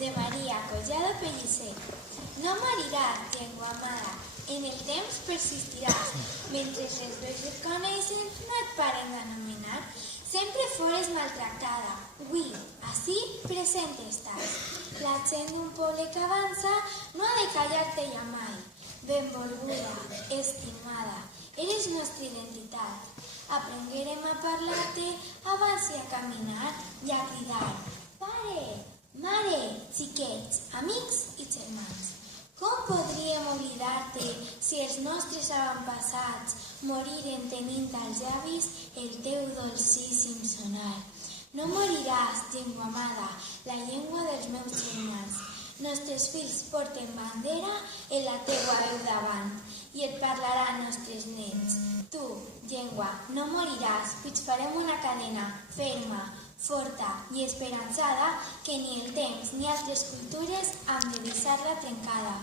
de María Collado Pellicer. No moriràs, llengua amada, en el temps persistiràs. Mentre les veus et coneixen, no et paren d'anomenar. Sempre fores maltractada. Avui, ací, present estàs. La gent d'un poble que avança no ha de callar-te ja mai. Benvolguda, estimada, eres nostra identitat. Aprenguérem a parlar-te abans i a caminar i a cridar. Pare, mare, xiquets, amics i germans. Com podríem oblidar-te si els nostres avantpassats moriren tenint als llavis el teu dolcíssim sonar? No moriràs, llengua amada, la llengua dels meus germans. Nostres fills porten bandera en la teua veu davant i et parlaran nostres nets. Tu, llengua, no moriràs, puix farem una cadena ferma, forta i esperançada que ni el temps ni altres cultures han de deixar-la trencada.